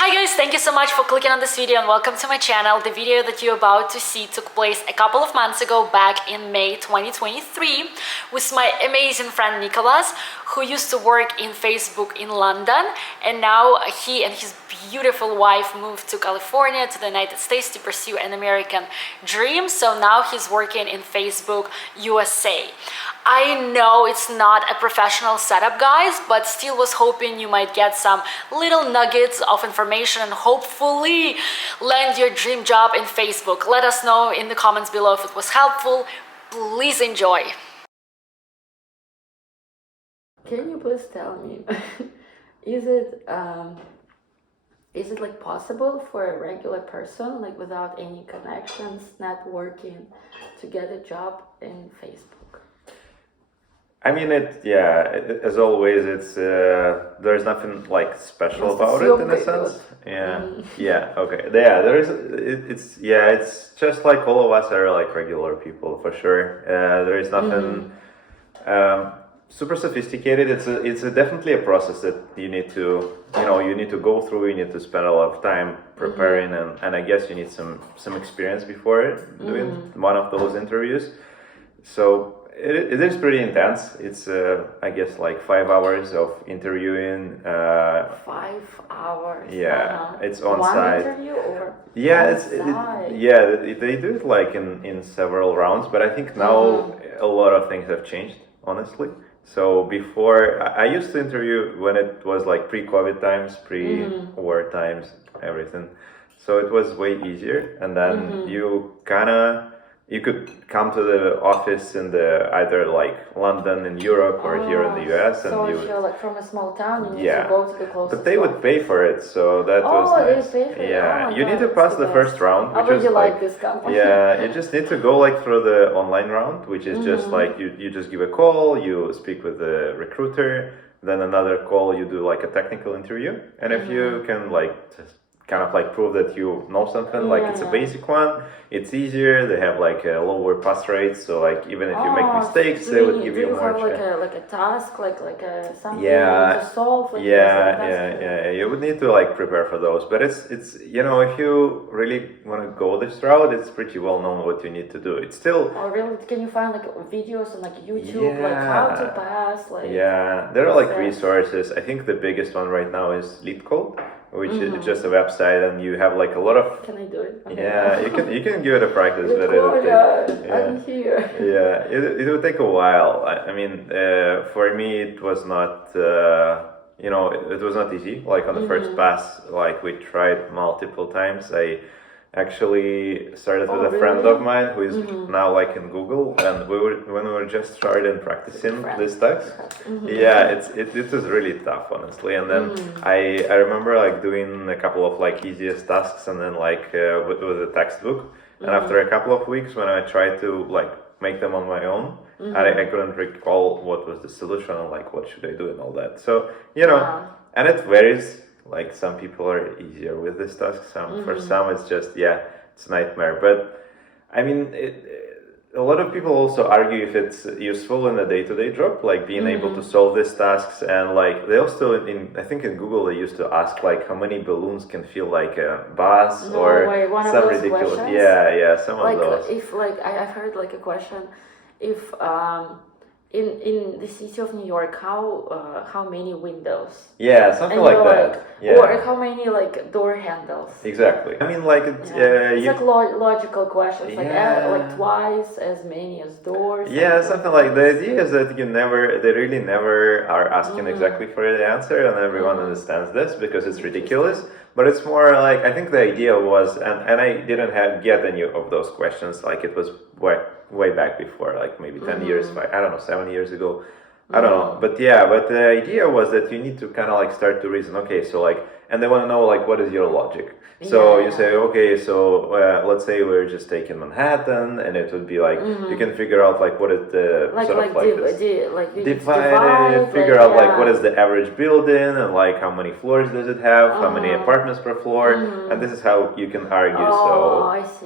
Hi guys, thank you so much for clicking on this video and welcome to my channel. The video that you're about to see took place a couple of months ago, back in May 2023, with my amazing friend Nicholas, who used to work in Facebook in London, and now he and his beautiful wife moved to California, to the United States, to pursue an American dream. So now he's working in Facebook USA. I know it's not a professional setup, guys, but still was hoping you might get some little nuggets of information and hopefully land your dream job in Facebook. Let us know in the comments below if it was helpful. Please enjoy. Can you please tell me, is it like possible for a regular person, like without any connections, networking, to get a job in Facebook? I mean, as always, it's there's nothing like special about it in a sense. It's just like all of us are like regular people for sure. There is nothing super sophisticated. It's definitely a process that you need to go through. You need to spend a lot of time preparing, and I guess you need some experience before doing one of those interviews. So it is pretty intense. It's I guess like 5 hours of interviewing. 5 hours. Yeah, it's on one site. Interview or they do it like in several rounds, but I think now a lot of things have changed, honestly. So before, I used to interview when it was like pre-COVID times, pre-war times, everything. So it was way easier, and then you could come to the office in either like London in Europe or here in the US, and so you if you're like from a small town, you need to go to the closest. But they would pay for it, so that was nice. They pay for it. Yeah, you need to pass the first round, I which is really like this company. Yeah, you just need to go like through the online round, which is just like you just give a call, you speak with the recruiter, then another call, you do like a technical interview, and if you can like just kind of like prove that you know something, like it's a basic one, it's easier, they have like a lower pass rate, so like even if you make mistakes, they would give you more. Do you have like a task, like a something to solve? Like you would need to like prepare for those, but it's if you really want to go this route, it's pretty well known what you need to do. It's still. Oh really? Can you find like videos on like YouTube, like how to pass? Like there are like resources. I think the biggest one right now is LeetCode, which is just a website, and you have like a lot of. Can I do it? Okay. Yeah, you can give it a practice, but I'm here. Yeah, it would take a while. I mean, for me, it was not. It was not easy. Like on the first pass, like we tried multiple times. I actually started with a friend of mine who is now like in Google, and when we were just starting practicing these tasks. It was really tough, honestly. And then I remember like doing a couple of like easiest tasks, and then like with a textbook. And after a couple of weeks, when I tried to like make them on my own, I couldn't recall what was the solution and like what should I do and all that. So and it varies. Like some people are easier with this task. For some it's just it's a nightmare. But I mean, a lot of people also argue if it's useful in a day-to-day job, like being able to solve these tasks. And like they also I think in Google they used to ask like how many balloons can fill like a bus some ridiculous questions? Some like, of those. If like I've heard like a question, if in the city of New York, how many windows? Yeah, something like that. Or how many like door handles? Exactly. I mean, like it's like logical questions, like twice as many as doors. Yeah, something like the idea is that they really never are asking exactly for the answer, and everyone understands this because it's ridiculous. But it's more like, I think the idea was, and I didn't get any of those questions, like it was way back before, like maybe 10 years, 7 years ago. I don't know, but the idea was that you need to kind of like start to reason, okay, so like, and they want to know like, what is your logic? So you say, okay, so let's say we're just taking Manhattan, and it would be like you can figure out like what is the divide, figure out like what is the average building, and like how many floors does it have, how many apartments per floor, and this is how you can argue.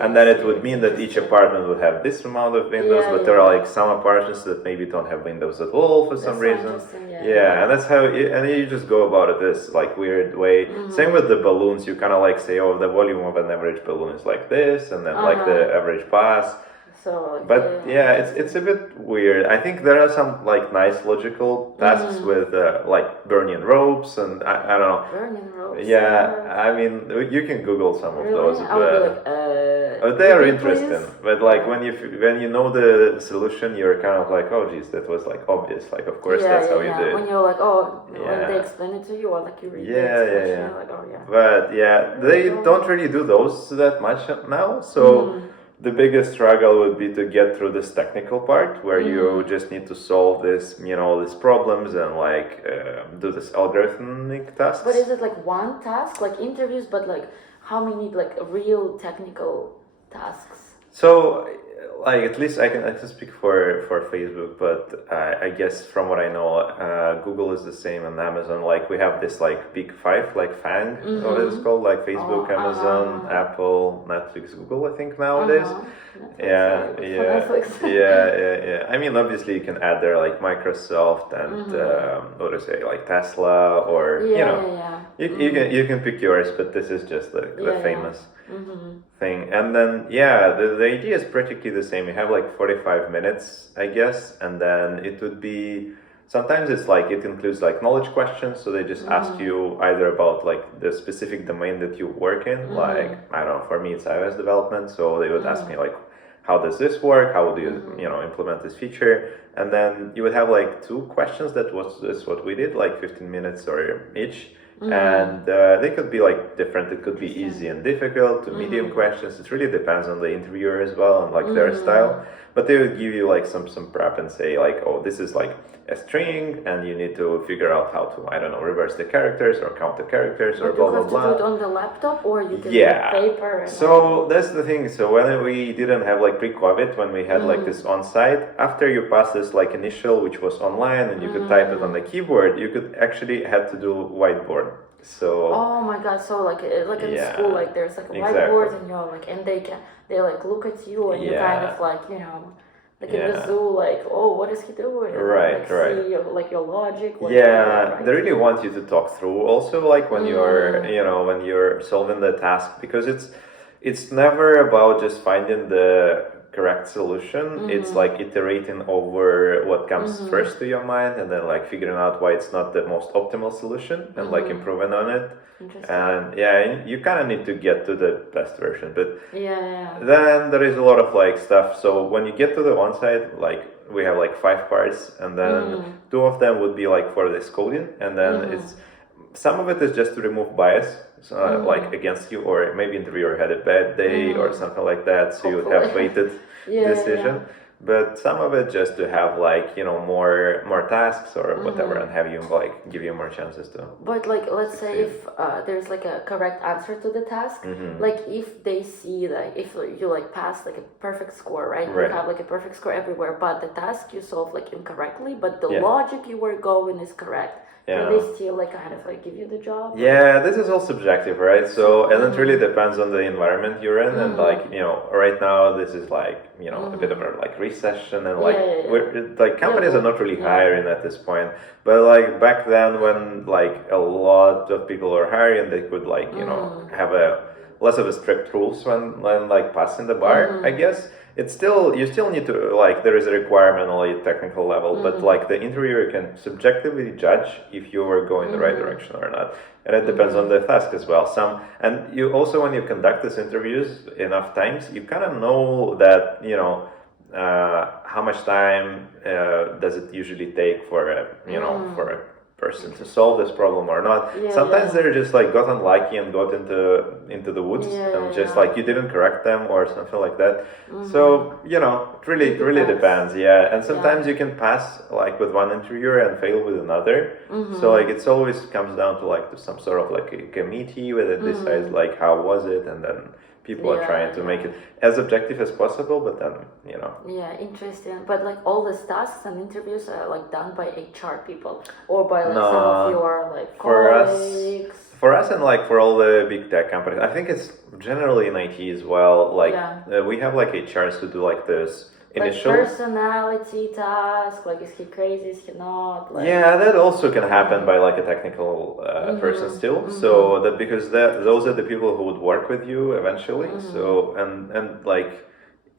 And then it would mean that each apartment would have this amount of windows, but there are like some apartments that maybe don't have windows at all for some reason. And that's how, and you just go about it this like weird way. Same with the balloons. You kind of like say, oh, the volume of an average balloon is like this, and then like the average pass. So, But yeah, it's a bit weird. I think there are some like nice logical tasks with like burning ropes, and I don't know. Burning ropes. Yeah, I mean you can Google some of those. I would be like, they are repeat, interesting, please? but like when you know the solution, you're kind of like, oh geez, that was like obvious. Like of course that's how you do it. When you're like, when they explain it to you, or like you read the explanation, you're like, oh yeah. But yeah, they don't really do those that much now, so. The biggest struggle would be to get through this technical part where you just need to solve this, these problems and like do this algorithmic tasks. But is it like one task, like interviews, but like how many like real technical tasks? So, like at least I can speak for Facebook, but I guess from what I know, Google is the same and Amazon. Like we have this like big five, like FANG, what it's called, like Facebook, Amazon, Apple, Netflix, Google. I think nowadays. Yeah. I mean, obviously you can add there like Microsoft and what do I say, like Tesla, or you can pick yours, but this is just the famous. Thing. And then the idea is practically the same. You have like 45 minutes, I guess, and then it would be sometimes it's like it includes like knowledge questions, so they just ask you either about like the specific domain that you work in, like I don't know, for me it's iOS development, so they would ask me like how does this work, how do you implement this feature, and then you would have like two questions that's what we did, like 15 minutes or each. And they could be like different. It could be easy and difficult to medium questions. It really depends on the interviewer as well and like their style. But they would give you like some prep and say like, oh, this is like a string and you need to figure out how to, I don't know, reverse the characters or count the characters or blah, blah, blah. You have to do it on the laptop or you can use paper? And so that's the thing. So when we didn't have like pre-COVID, when we had like this on-site, after you pass this like initial, which was online and you could type it on the keyboard, you could actually had to do whiteboard. So oh my god, so like in school, like there's like a whiteboard and you're like, and they like look at you and you kind of like, like in the zoo, like, oh, what is he doing? Right. See like your logic. They really want you to talk through also, like when you're, when you're solving the task, because it's never about just finding the correct solution. It's like iterating over what comes first to your mind and then like figuring out why it's not the most optimal solution and like improving on it. And you kind of need to get to the best version, but then there is a lot of like stuff. So when you get to the one side, like we have like 5 parts, and then 2 of them would be like for this coding, and then it's some of it is just to remove bias, like against you, or maybe interviewer had a bad day or something like that, so you would have weighted decision. But some of it just to have like more tasks or whatever, and have you like give you more chances to. But like let's say if there's like a correct answer to the task, like if they see like if you like pass like a perfect score, right? You have like a perfect score everywhere, but the task you solve like incorrectly, but the logic you were going is correct. Can they still like kind of like give you the job? Yeah, this is all subjective, right? So and it really depends on the environment you're in, and like right now this is like a bit of a like recession, and like we're like companies are not really hiring at this point. But like back then, when like a lot of people are hiring, they could like have a less of a strict rules when like passing the bar, I guess. It's still, you still need to, like, there is a requirement on a technical level, but like the interviewer can subjectively judge if you are going the right direction or not. And it depends on the task as well. And you also, when you conduct these interviews enough times, you kind of know that, how much time does it usually take for a, for a person to solve this problem or not. Sometimes they're just like got unlucky and got into the woods and just like you didn't correct them or something like that. So it really depends. And sometimes you can pass like with one interviewer and fail with another. So like it's always comes down to like some sort of like a committee where it decides like how was it, and then people are trying to make it as objective as possible, but then interesting. But like all the tasks and interviews are like done by HR people or by like some of your like colleagues. For us and like for all the big tech companies, I think it's generally in IT as well. Like we have like HRs who do like this initial. Like personality task, like is he crazy, is he not? Like, yeah, that also can happen by like a technical person still. So that because those are the people who would work with you eventually. So and like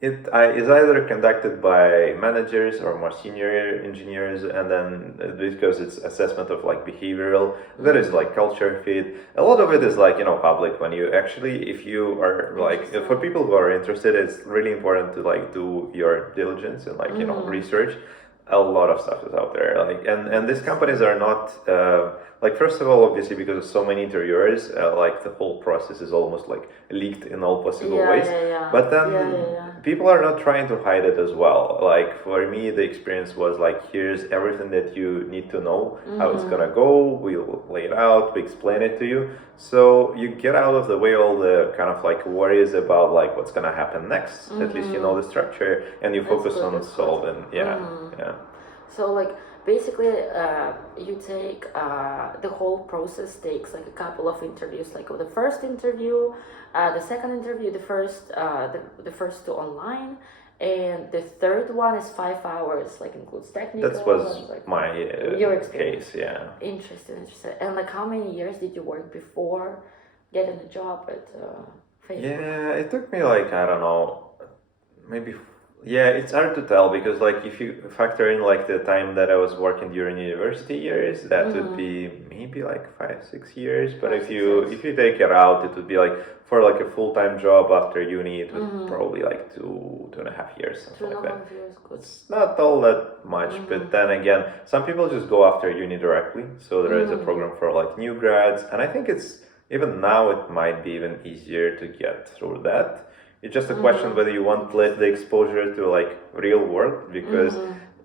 it is either conducted by managers or more senior engineers, and then because it's assessment of like behavioral, there is like culture fit. A lot of it is like public when you actually, if you are like for people who are interested, it's really important to like do your diligence and like research. A lot of stuff is out there, like and these companies are not like, first of all, obviously because of so many interviewers, like the whole process is almost like leaked in all possible ways. But then people are not trying to hide it as well. Like for me, the experience was like, here's everything that you need to know, how it's gonna go. We'll lay it out, we explain it to you, so you get out of the way all the kind of like worries about like what's gonna happen next. At least you know the structure, and you focus on solving. Yeah. So like basically, you take the whole process takes like a couple of interviews. Like the first interview, the second interview, the first two online, and the third one is 5 hours. Like includes technical. That was like, my your experience. case. Yeah. Interesting. And like, how many years did you work before getting a job at Facebook? Yeah, it took me like, I don't know, maybe. Yeah, it's hard to tell because like if you factor in like the time that I was working during university years, that would be maybe like 5-6 years. But if you take it out, it would be like for like a full-time job after uni, it would probably like 2.5 years, something like that. 2.5 years, good. It's not all that much, but then again, some people just go after uni directly. So there is a program for like new grads, and I think it's even now it might be even easier to get through that. It's just a question whether you want the exposure to like real work, because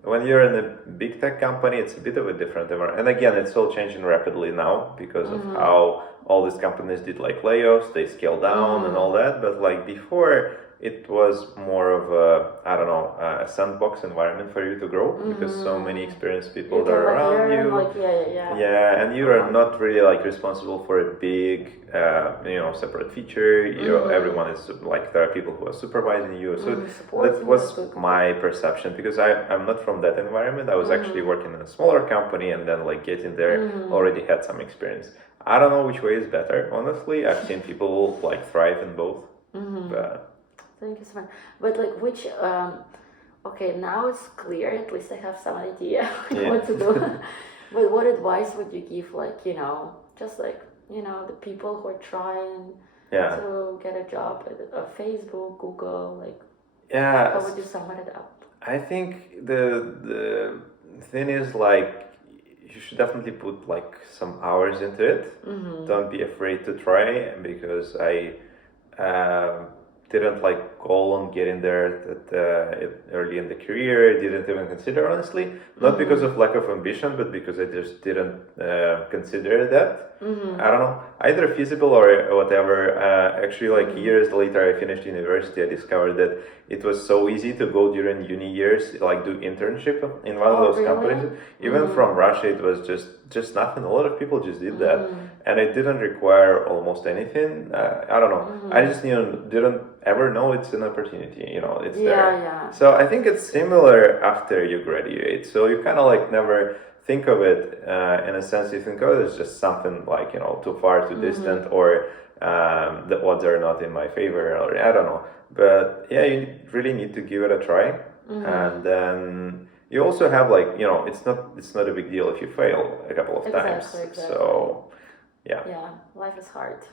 when you're in a big tech company, it's a bit of a different environment. And again, it's all changing rapidly now because of how all these companies did like layoffs, they scaled down and all that. But like before, it was more of a sandbox environment for you to grow because so many experienced people are around you. Like, and you are not really like responsible for a big, separate feature. Everyone is like, there are people who are supervising you. So that was my perception, because I'm not from that environment. I was actually working in a smaller company, and then like getting there already had some experience. I don't know which way is better, honestly. I've seen people like thrive in both, but. Thank you so much. But like, which okay, now it's clear. At least I have some idea what to do. But what advice would you give, like, just like, the people who are trying to get a job at Facebook, Google, like, how would you sum it up? I think the thing is like, you should definitely put like some hours into it. Don't be afraid to try, because I didn't like goal on getting there early in the career. Didn't even consider, honestly, not because of lack of ambition, but because I just didn't consider that. I don't know, either feasible or whatever. Actually, like years later, I finished university, I discovered that it was so easy to go during uni years, like do internship in one of those companies. Even from Russia, it was just nothing. A lot of people just did that, and it didn't require almost anything. I don't know. I just didn't ever know it's an opportunity. It's there. So I think it's similar after you graduate. So you kind of like never think of it in a sense. You think, oh, it's just something like too far, too distant, or the odds are not in my favor, or I don't know. But yeah, you really need to give it a try, and then you also have like it's not a big deal if you fail a couple of times. Exactly. So yeah, life is hard.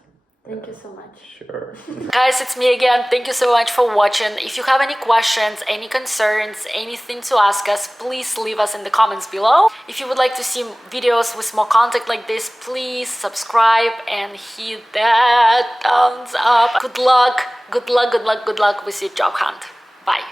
Thank you so much. Sure. Guys, it's me again. Thank you so much for watching. If you have any questions, any concerns, anything to ask us, please leave us in the comments below. If you would like to see videos with more content like this, please subscribe and hit that thumbs up. Good luck with your job hunt. Bye.